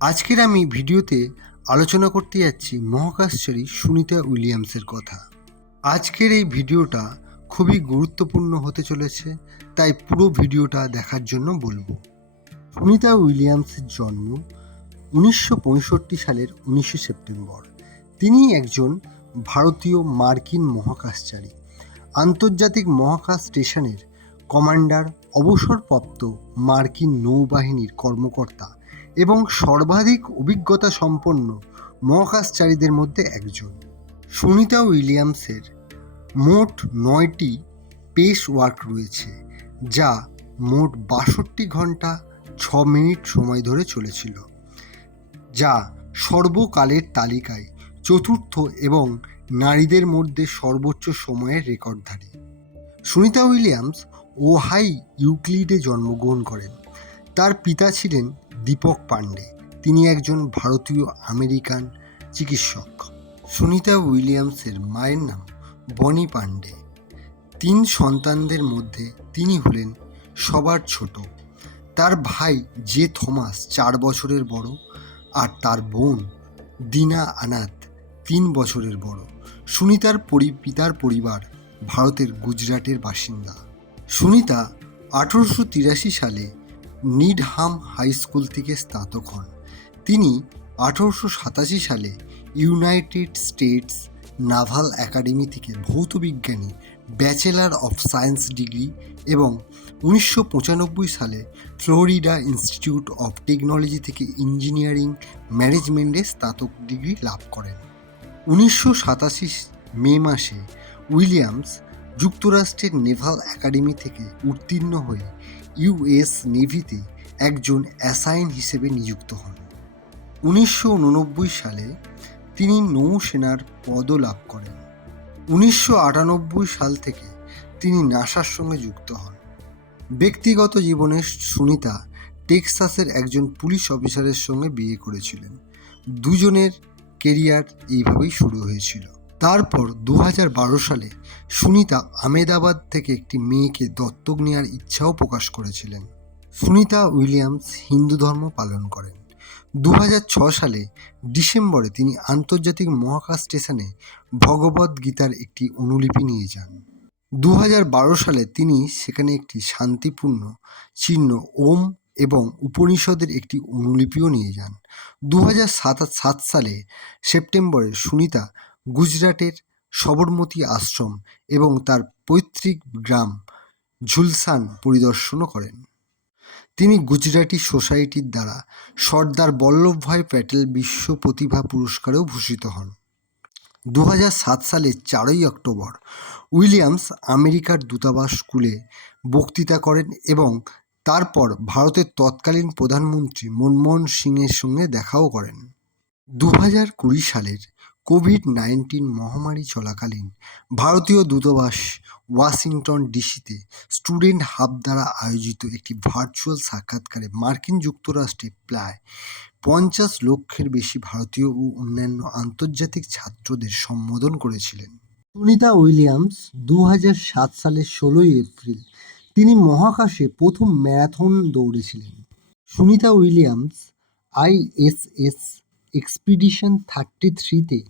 আজকের আমি ভিডিওতে আলোচনা করতে যাচ্ছি মহাকাশচারী সুনিতা উইলিয়ামসের কথা। আজকের এই ভিডিওটা খুবই গুরুত্বপূর্ণ হতে চলেছে, তাই পুরো ভিডিওটা দেখার জন্য বলবো। সুনিতা উইলিয়ামসের জন্ম 1965 সালের 19 সেপ্টেম্বর। তিনি একজন ভারতীয় মার্কিন মহাকাশচারী, আন্তর্জাতিক মহাকাশ স্টেশনের কমান্ডার, অবসরপ্রাপ্ত মার্কিন নৌবাহিনীর কর্মকর্তা এবং সর্বাধিক অভিজ্ঞতা সম্পন্ন মহাকাশচারীদের মধ্যে একজন। সুনিতা উইলিয়ামসের মোট 9টি স্পেস ওয়াক রয়েছে, যা মোট 62 ঘন্টা 6 মিনিট সময় ধরে চলেছিল, যা সর্বকালের তালিকায় চতুর্থ এবং নারীদের মধ্যে সর্বোচ্চ সময়ের রেকর্ডধারী। সুনিতা উইলিয়ামস ওহাই ইউক্লিডে জন্মগ্রহণ করেন। তার পিতা ছিলেন দীপক পান্ডে। তিনি একজন ভারতীয় আমেরিকান চিকিৎসক। সুনিতা উইলিয়ামসের মায়ের নাম বনি পান্ডে। 3 সন্তানদের মধ্যে তিনি হলেন সবার ছোট। তার ভাই জে থমাস 4 বছরের বড়, আর তার বোন দিনা আনাত 3 বছরের বড়। সুনিতার পিতার পরিবার ভারতের গুজরাটের বাসিন্দা। সুনিতা 1883 সালে নিডহাম হাই স্কুল থেকে স্নাতক হন। তিনি 1887 সালে ইউনাইটেড স্টেটস নাভাল একাডেমি থেকে ভৌতবিজ্ঞানী ব্যাচেলর অফ সায়েন্স ডিগ্রি এবং 1995 সালে ফ্লোরিডা ইনস্টিটিউট অফ টেকনোলজি থেকে ইঞ্জিনিয়ারিং ম্যানেজমেন্টে স্নাতক ডিগ্রি লাভ করেন। 1987 মে মাসে উইলিয়ামস যুক্তরাষ্ট্রের নেভাল একাডেমি থেকে উত্তীর্ণ হয়ে ইউএস নেভিতে একজন অ্যাসাইন হিসেবে নিযুক্ত হন। 1989 সালে তিনি নৌসেনার পদও লাভ করেন। 1998 সাল থেকে তিনি নাসার সঙ্গে যুক্ত হন। ব্যক্তিগত জীবনে সুনিতা টেক্সাসের একজন পুলিশ অফিসারের সঙ্গে বিয়ে করেছিলেন। দুজনের কেরিয়ার এইভাবেই শুরু হয়েছিল। তারপর 2012 সালে সুনিতা আহমেদাবাদ থেকে একটি মেয়েকে দত্তক নেওয়ার ইচ্ছাও প্রকাশ করেছিলেন। সুনিতা উইলিয়ামস হিন্দু ধর্ম পালন করেন। 2006 সালে ডিসেম্বরে তিনি আন্তর্জাতিক মহাকাশ স্টেশনে ভগবদ গীতার একটি অনুলিপি নিয়ে যান। 2012 সালে তিনি সেখানে একটি শান্তিপূর্ণ চিহ্ন ওম এবং উপনিষদের একটি অনুলিপিও নিয়ে যান। 2007 সালে সেপ্টেম্বরে সুনিতা গুজরাটের সবরমতী আশ্রম এবং তার পৈতৃক গ্রাম ঝুলসান পরিদর্শনও করেন। তিনি গুজরাটি সোসাইটির দ্বারা সর্দার বল্লভভাই প্যাটেল বিশ্ব প্রতিভা পুরস্কারেও ভূষিত হন। 2007 সালের 4 অক্টোবর উইলিয়ামস আমেরিকার দূতাবাস স্কুলে বক্তৃতা করেন এবং তারপর ভারতের তৎকালীন প্রধানমন্ত্রী মনমোহন সিংয়ের সঙ্গে দেখাও করেন। 2020 সালের কোভিড-19 মহামারী চলাকালীন ভারতীয় দূতাবাস ওয়াশিংটন ডিসিতে স্টুডেন্ট হাব দ্বারা আয়োজিত একটি ভার্চুয়াল সাক্ষাৎকারে মার্কিন যুক্তরাষ্ট্রে প্রায় 50 লক্ষের বেশি ভারতীয় ও অন্যান্য আন্তর্জাতিক ছাত্রদের সম্বোধন করেছিলেন। সুনিতা উইলিয়ামস 2007 সালের 16 এপ্রিল তিনি মহাকাশে প্রথম ম্যারাথন দৌড়েছিলেন। সুনিতা উইলিয়ামস আইএসএস এক্সপিডিশন 33-তে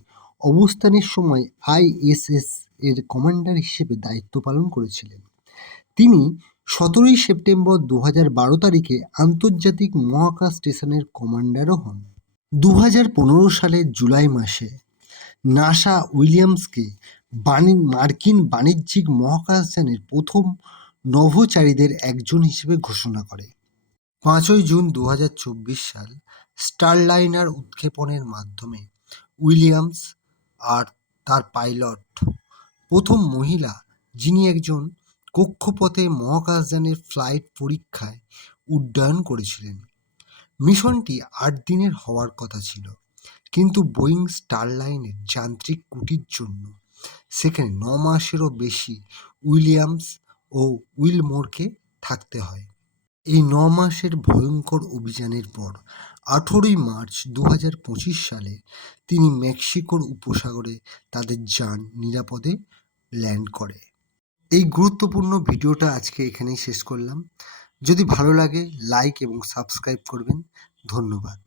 অবস্থানের সময় আইএসএস এর কমান্ডার হিসেবে দায়িত্ব পালন করেছিলেন। তিনি 17 সেপ্টেম্বর 2012 তারিখে আন্তর্জাতিক মহাকাশ স্টেশনের কমান্ডারও হন। 2015 সালের জুলাই মাসে নাসা উইলিয়ামসকে মার্কিন বাণিজ্যিক মহাকাশযানের প্রথম নভোচারীদের একজন হিসেবে ঘোষণা করে। 5 জুন 2024 সাল স্টারলাইনার উৎক্ষেপণের মাধ্যমে উইলিয়ামস আর তার পাইলট প্রথম মহিলা যিনি একজন কক্ষপথে মহাকাশযানের ফ্লাইট পরীক্ষায় উড্ডয়ন করেছিলেন। মিশনটি 8 দিনের হওয়ার কথা ছিল, কিন্তু বোয়িং স্টারলাইনের যান্ত্রিক ত্রুটির জন্য সেখানে 9 মাসেরও বেশি উইলিয়ামস ও উইলমোরকে থাকতে হয়। এই 9 মাসের ভয়ঙ্কর অভিযানের পর 18 মার্চ 2025 সালে তিনি মেক্সিকোর উপসাগরে তাদের যান নিরাপদে ল্যান্ড করে। এই গুরুত্বপূর্ণ ভিডিওটা আজকে এখানেই শেষ করলাম। যদি ভালো লাগে লাইক এবং সাবস্ক্রাইব করবেন। ধন্যবাদ।